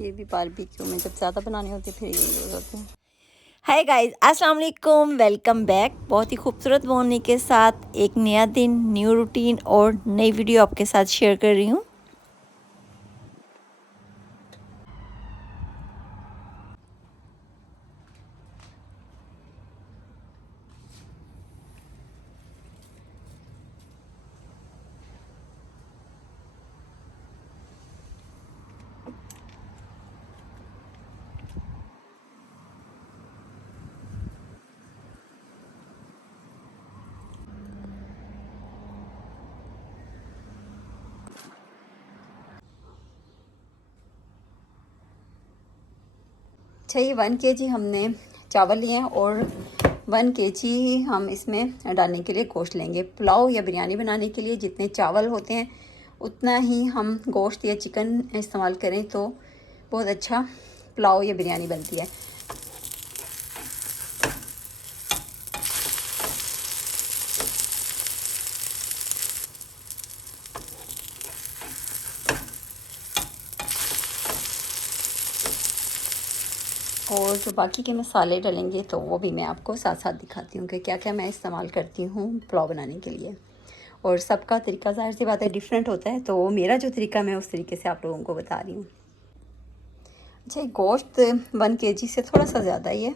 ये भी बारबेक्यू में जब ज़्यादा बनाने होते फिर यही यूज़ होते हैं। हाय गाइस, अस्सलाम वालेकुम, वेलकम बैक। बहुत ही खूबसूरत मॉर्निंग के साथ एक नया दिन, न्यू रूटीन और नई वीडियो आपके साथ शेयर कर रही हूँ। अच्छा, ये 1 kg हमने चावल लिए हैं और 1 kg हम इसमें डालने के लिए गोश्त लेंगे। पुलाव या बिरयानी बनाने के लिए जितने चावल होते हैं उतना ही हम गोश्त या चिकन इस्तेमाल करें तो बहुत अच्छा पुलाव या बिरयानी बनती है। और जो बाकी के मसाले डलेंगे तो वो भी मैं आपको साथ साथ दिखाती हूँ कि क्या क्या मैं इस्तेमाल करती हूँ पुलाव बनाने के लिए। और सबका तरीका ज़ाहिर सी बात है डिफरेंट होता है, तो मेरा जो तरीका मैं उस तरीके से आप लोगों को बता रही हूँ। अच्छा, गोश्त 1 kg से थोड़ा सा ज़्यादा ही है।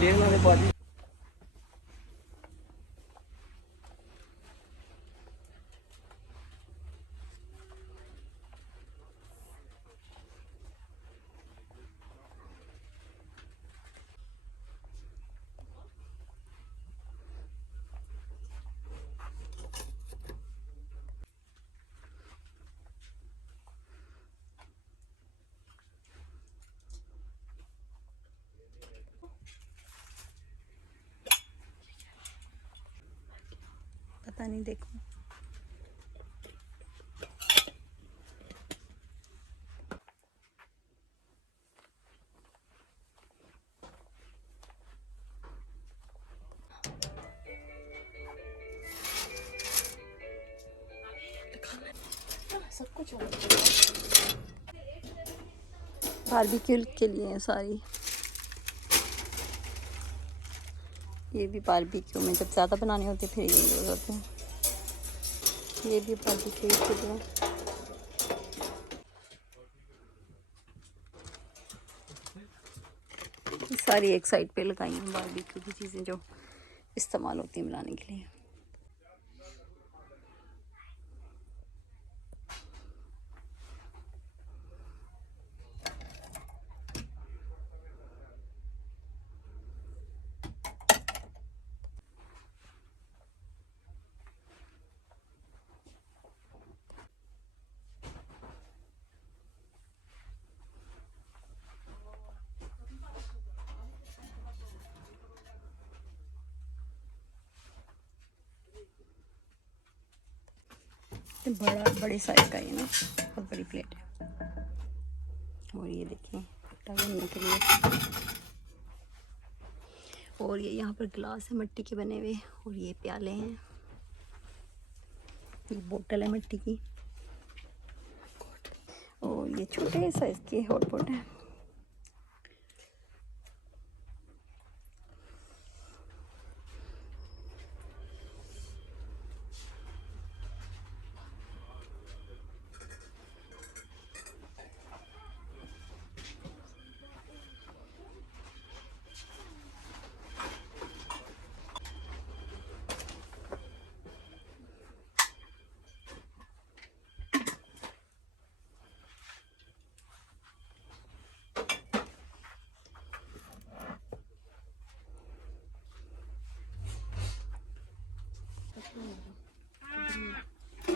देख लाने पाजी। पता नहीं, देखो सब कुछ हो बारबेक्यू के लिए है सारी। ये भी बारबेक्यू में जब ज़्यादा बनाने होते फिर ये यूज़ होते हैं। ये भी बारबेक्यू के लिए। सारी एक साइड पे लगाई हैं बारबेक्यू की चीज़ें जो इस्तेमाल होती हैं बनाने के लिए। बड़े साइज का ये ना, बहुत बड़ी प्लेट है। और ये देखिए आटा बनने के लिए। और ये यहाँ पर गिलास है मिट्टी के बने हुए, और ये प्याले हैं, ये बोतल है मिट्टी की, और ये छोटे साइज की हॉट पॉट है।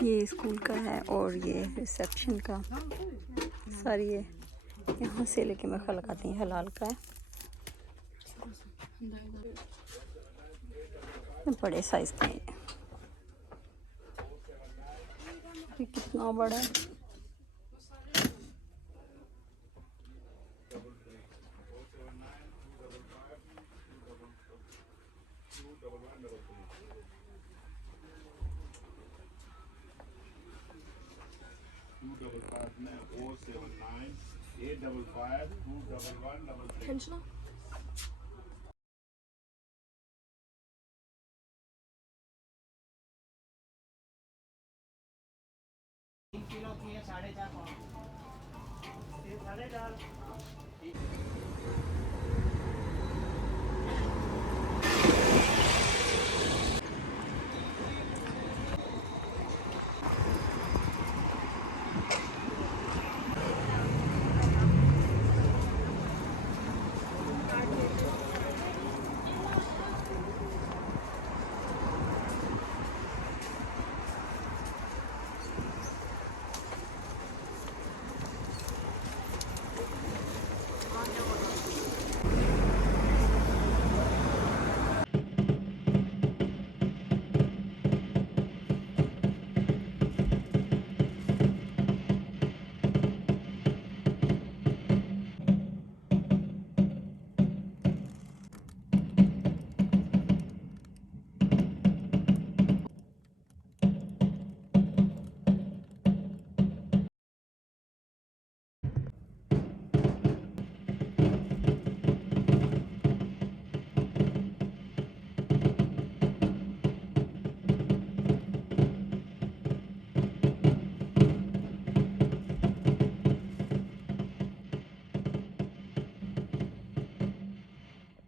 ये स्कूल का है, और ये रिसेप्शन का सारी ये यहाँ से लेके मैं खा लगाती हैं, हलाल का है। बड़े साइज का है ये कितना बड़ा है। Kennst du noch? किलो की है 4.5 पाउंड। 4.5